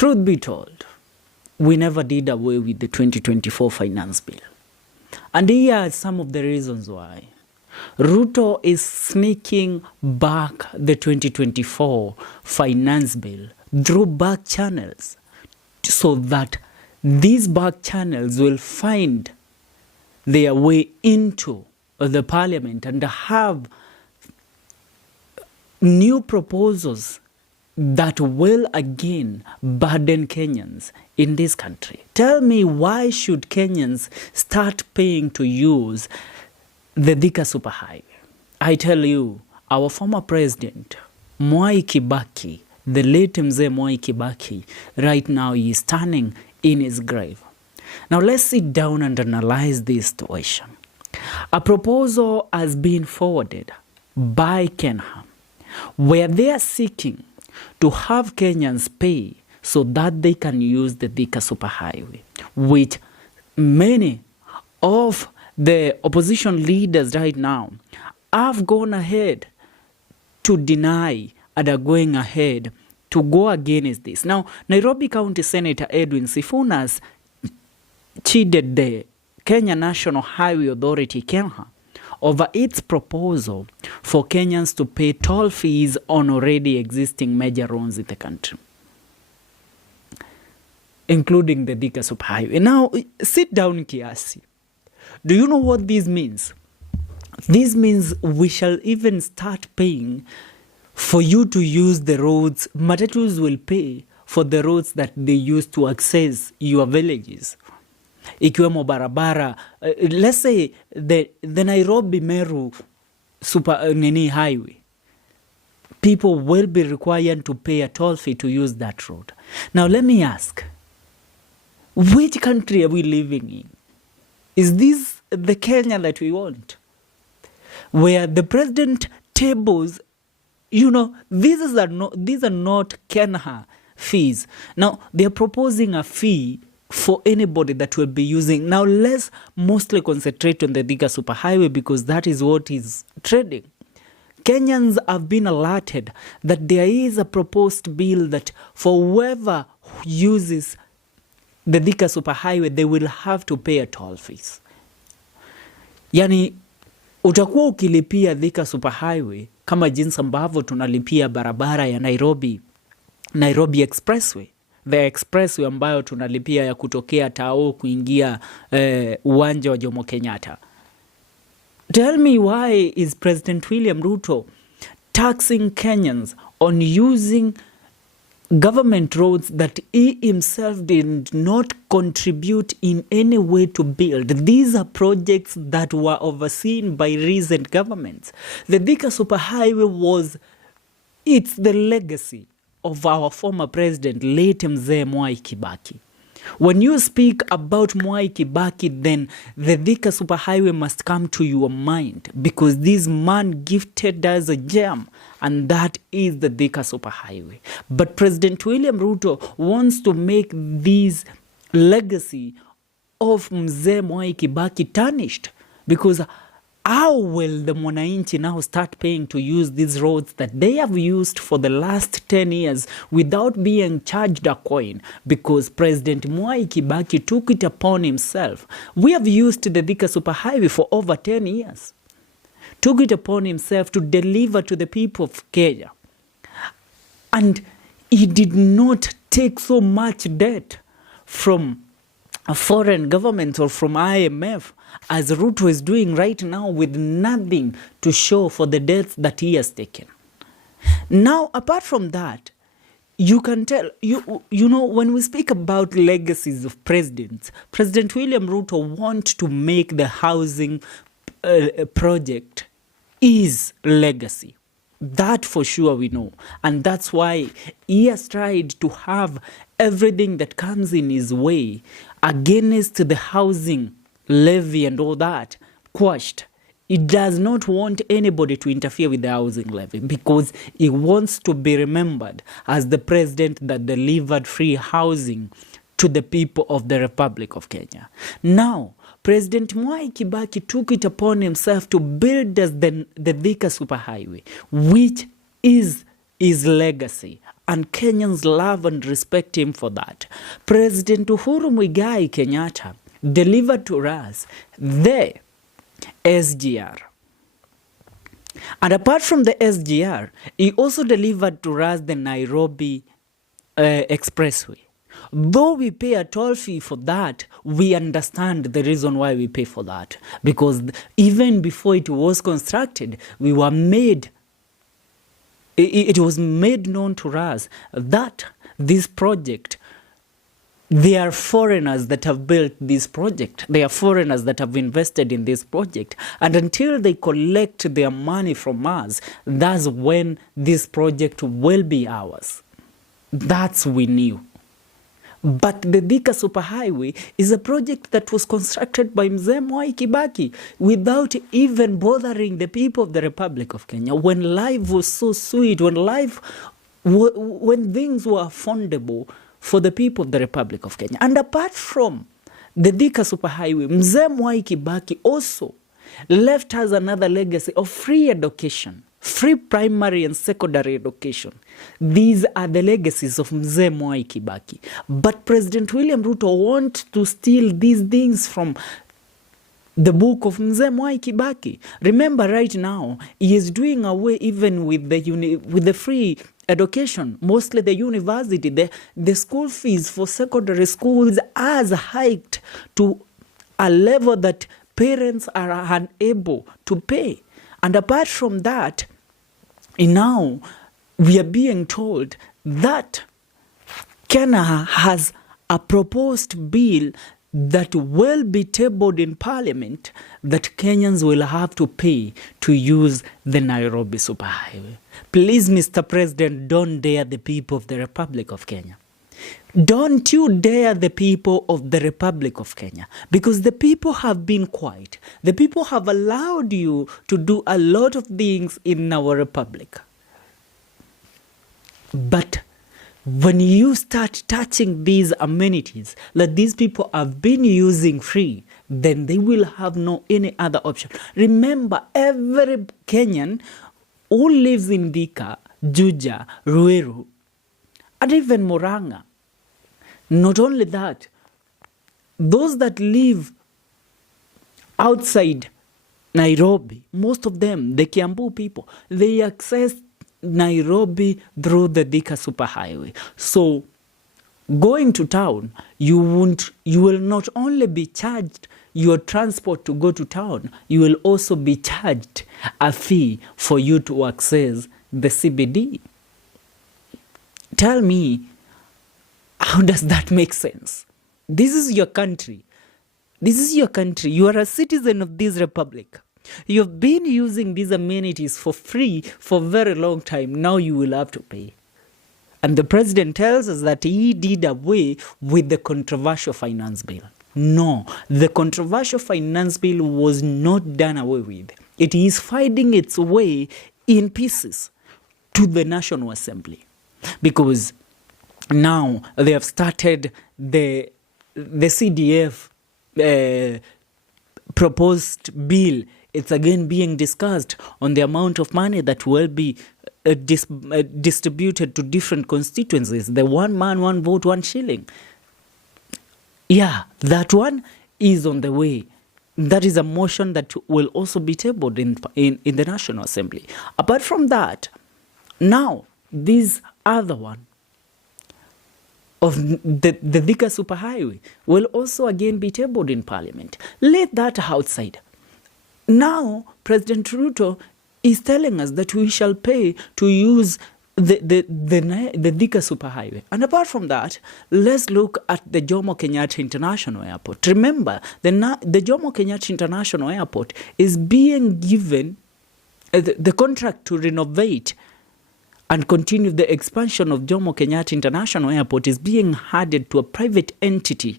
Truth be told, we never did away with the 2024 finance bill. And here are some of the reasons why. Ruto is sneaking back the 2024 finance bill through back channels so that these back channels will find their way into the parliament and have new proposals that will again burden Kenyans in this country. Tell me, why should Kenyans start paying to use the Thika Superhighway? I tell you, our former president, Mwai Kibaki, the late Mzee Mwai Kibaki, right now he is standing in his grave. Now let's sit down and analyze this situation. A proposal has been forwarded by KENHA where they are seeking to have Kenyans pay so that they can use the Thika Superhighway, which many of the opposition leaders right now have gone ahead to deny and are going ahead to go against this. Now, Nairobi County Senator Edwin Sifunas cheated the Kenya National Highway Authority, KENHA, over its proposal for Kenyans to pay toll fees on already existing major roads in the country, including the Thika Superhighway. Now, sit down, Kiasi. Do you know what this means? This means we shall even start paying for you to use the roads. Matatus will pay for the roads that they use to access your villages. Ikiwemo Barabara, let's say the Nairobi Meru highway, people will be required to pay a toll fee to use that road. Now let me ask, which country are we living in? Is this the Kenya that we want? Where the president tables, these are not KENHA fees. Now they are proposing a fee for anybody that will be using. Now let's mostly concentrate on the Thika Superhighway because that is what is trading. Kenyans have been alerted that there is a proposed bill that for whoever uses the Thika Superhighway, they will have to pay a toll fees. Yani, utakuwa ukilipia Thika Superhighway kama jinsi ambavyo tunalipia barabara ya Nairobi Expressway. The expressway ambayo tunalipia ya kutokea Tao kuingia uwanja wa Jomo Kenyatta. Tell me, why is President William Ruto taxing Kenyans on using government roads that he himself did not contribute in any way to build? These are projects that were overseen by recent governments. The Thika Superhighway it's the legacy of our former president, late Mzee Mwai Kibaki. When you speak about Mwai Kibaki, then the Thika Superhighway must come to your mind because this man gifted us a gem, and that is the Thika Superhighway. But President William Ruto wants to make this legacy of Mzee Mwai Kibaki tarnished, because how will the Mwananchi now start paying to use these roads that they have used for the last 10 years without being charged a coin? Because President Mwai Kibaki took it upon himself. We have used the Thika Superhighway for over 10 years. Took it upon himself to deliver to the people of Kenya. And he did not take so much debt from a foreign government or from IMF as Ruto is doing right now, with nothing to show for the debts that he has taken. Now, apart from that, you can tell, when we speak about legacies of presidents, President William Ruto wants to make the housing project his legacy. That for sure we know. And that's why he has tried to have everything that comes in his way against the housing levy and all that quashed. He does not want anybody to interfere with the housing levy because he wants to be remembered as the president that delivered free housing to the people of the Republic of Kenya. Now, President Mwai Kibaki took it upon himself to build us the Thika Superhighway, which is his legacy. and Kenyans love and respect him for that. President Uhuru Muigai Kenyatta delivered to us the SGR. And apart from the SGR, he also delivered to us the Nairobi Expressway. Though we pay a toll fee for that, we understand the reason why we pay for that. Because even before it was constructed, we were made, it was made known to us that this project, there are foreigners that have built this project. There are foreigners that have invested in this project. And until they collect their money from us, that's when this project will be ours. That's we knew. But the Thika Superhighway is a project that was constructed by Mzee Mwai Kibaki without even bothering the people of the Republic of Kenya. When life was so sweet, when things were affordable for the people of the Republic of Kenya. And apart from the Thika Superhighway, Mzee Mwai Kibaki also left us another legacy of free education. Free primary and secondary education. These are the legacies of Mzee Mwai Kibaki. But President William Ruto wants to steal these things from the book of Mzee Mwai Kibaki. Remember, right now, he is doing away even with the free education, mostly the university. The school fees for secondary schools has hiked to a level that parents are unable to pay. And apart from that, now we are being told that Kenya has a proposed bill that will be tabled in Parliament that Kenyans will have to pay to use the Nairobi Superhighway. Please, Mr. President, don't dare the people of the Republic of Kenya. Don't you dare the people of the Republic of Kenya, because the people have been quiet. The people have allowed you to do a lot of things in our republic. But when you start touching these amenities that these people have been using free, then they will have no any other option. Remember, every Kenyan who lives in Thika, Juja, Ruiru, and even Murang'a, not only that, those that live outside Nairobi, most of them, the Kiambu people, they access Nairobi through the Thika Superhighway. So going to town, you will not only be charged your transport to go to town, you will also be charged a fee for you to access the CBD. Tell me, how does that make sense? This is your country. This is your country. You are a citizen of this republic. You've been using these amenities for free for a very long time. Now you will have to pay. And the president tells us that he did away with the controversial finance bill. No, the controversial finance bill was not done away with. It is finding its way in pieces to the National Assembly. Because now they have started the CDF proposed bill. It's again being discussed on the amount of money that will be distributed to different constituencies. The 1 man, 1 vote, 1 shilling. Yeah, that one is on the way. That is a motion that will also be tabled in the National Assembly. Apart from that, now this other one of the Thika Superhighway will also again be tabled in Parliament. Let that outside. Now, President Ruto is telling us that we shall pay to use the Thika Superhighway. And apart from that, let's look at the Jomo Kenyatta International Airport. Remember, the Jomo Kenyatta International Airport is being given the contract to renovate and continue the expansion of Jomo Kenyatta International Airport is being handed to a private entity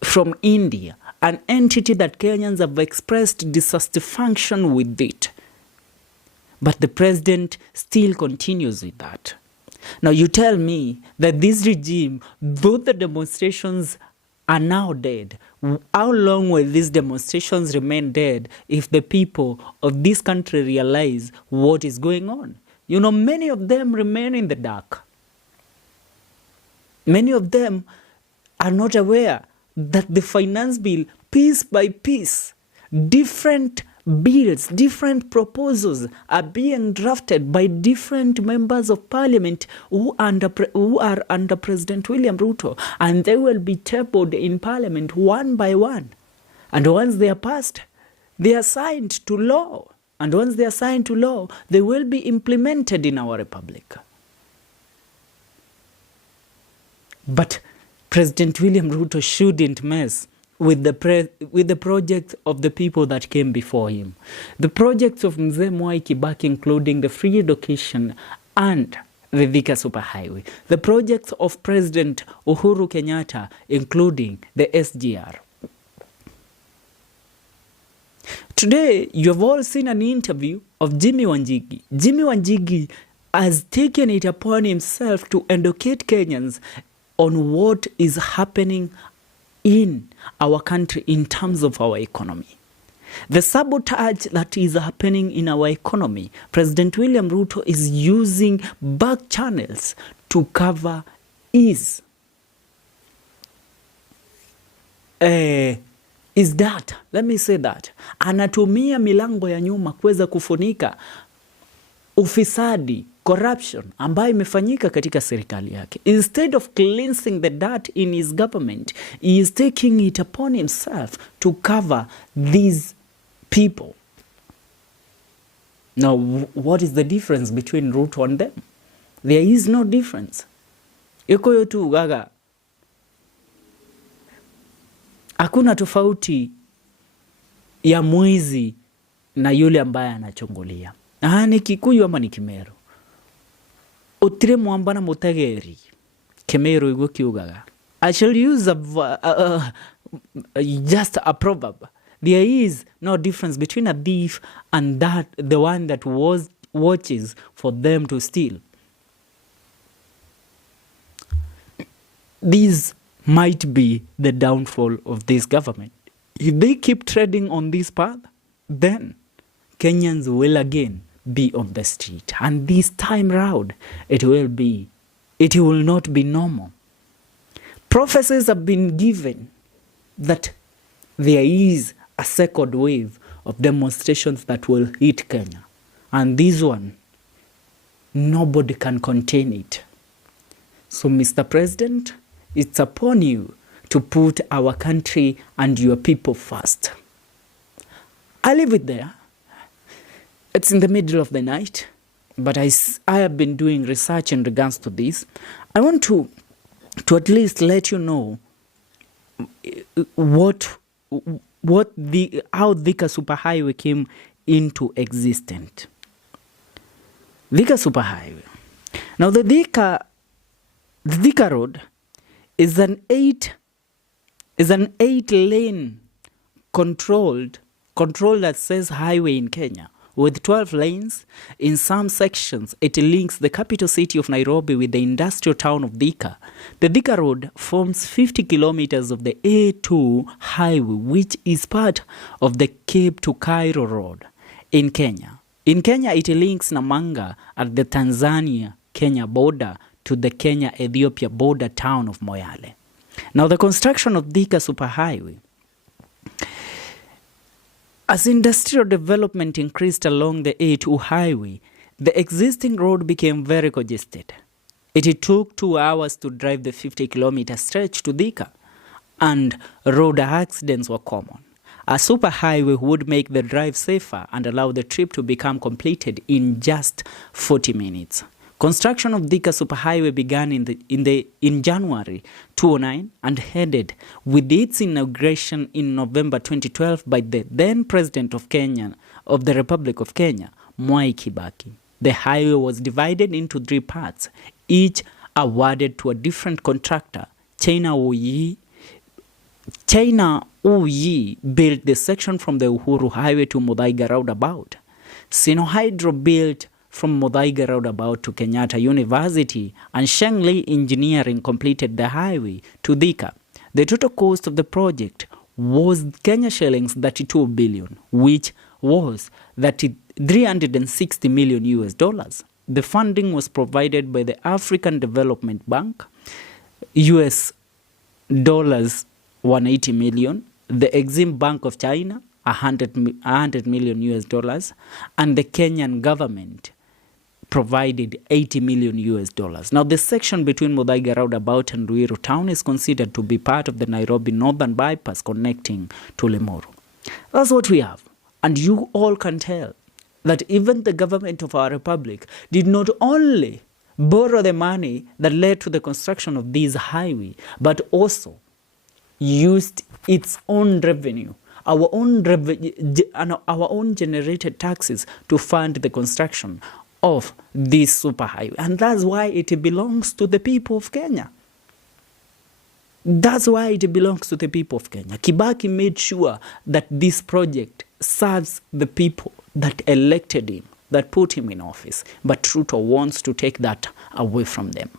from India, an entity that Kenyans have expressed dissatisfaction with it. But the president still continues with that. Now you tell me that this regime, though the demonstrations are now dead, how long will these demonstrations remain dead if the people of this country realize what is going on? You know, many of them remain in the dark. Many of them are not aware that the finance bill, piece by piece, different bills, different proposals are being drafted by different members of parliament who are under President William Ruto, and they will be tabled in parliament one by one. And once they are passed, they are signed to law. And once they are signed to law, they will be implemented in our republic. But President William Ruto shouldn't mess with the projects of the people that came before him. The projects of Mzee Mwai Kibaki, including the free education and the Thika Superhighway. The projects of President Uhuru Kenyatta, including the SGR. Today, you have all seen an interview of Jimmy Wanjigi. Jimmy Wanjigi has taken it upon himself to educate Kenyans on what is happening in our country in terms of our economy. The sabotage that is happening in our economy, President William Ruto is using back channels to cover let me say that, anatumia milango ya nyuma kuweza kufunika ufisadi, corruption ambayo imefanyika katika serikali yake. Instead of cleansing the dirt in his government, he is taking it upon himself to cover these people. Now, what is the difference between Ruto and them? There is no difference. Iko yotu gaga. Hakuna tofauti ya mwizi na yule ambaye anachungulia. Ni Kikuyu ama ni Kimeru. Otire mwambana mutageri. Kimeru igwo kiugaga. I shall use just a proverb. There is no difference between a thief and the one that watches for them to steal. These might be the downfall of this government. If they keep treading on this path, then Kenyans will again be on the street. And this time round, it will not be normal. Prophecies have been given that there is a second wave of demonstrations that will hit Kenya. And this one, nobody can contain it. So, Mr. President, it's upon you to put our country and your people first. I leave it there. It's in the middle of the night, but I have been doing research in regards to this. I want to at least let you know how Thika Superhighway came into existence. Thika Superhighway. Now the Thika Road is an 8-lane controlled that says highway in Kenya, with 12 lanes. In some sections, it links the capital city of Nairobi with the industrial town of Thika. The Thika Road forms 50 kilometers of the A2 highway, which is part of the Cape to Cairo Road in Kenya. In Kenya, it links Namanga at the Tanzania-Kenya border to the Kenya-Ethiopia border town of Moyale. Now, the construction of Thika Superhighway. As industrial development increased along the A2 highway, the existing road became very congested. It took 2 hours to drive the 50-kilometer stretch to Thika, and road accidents were common. A superhighway would make the drive safer and allow the trip to become completed in just 40 minutes. Construction of Thika Superhighway began in January 2009 and headed with its inauguration in November 2012 by the then President of the Republic of Kenya, Mwai Kibaki. The highway was divided into 3 parts, each awarded to a different contractor. China Uyi built the section from the Uhuru Highway to Muthaiga roundabout. Sinohydro built from Muthaiga roundabout to Kenyatta University, and Shengli Engineering completed the highway to Thika. The total cost of the project was Kenya shillings 32 billion, which was 360 million US dollars. The funding was provided by the African Development Bank, US dollars 180 million, the Exim Bank of China 100 million US dollars, and the Kenyan government provided 80 million US dollars. Now, the section between Muthaiga roundabout and Ruiru town is considered to be part of the Nairobi Northern Bypass connecting to Limuru. That's what we have. And you all can tell that even the government of our republic did not only borrow the money that led to the construction of this highway, but also used its own revenue, our own generated taxes to fund the construction of this superhighway. And that's why it belongs to the people of Kenya. That's why it belongs to the people of Kenya. Kibaki made sure that this project serves the people that elected him, that put him in office. But Ruto wants to take that away from them.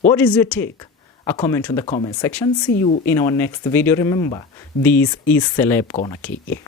What is your take? A comment on the comment section. See you in our next video. Remember, this is Celeb Corner KE.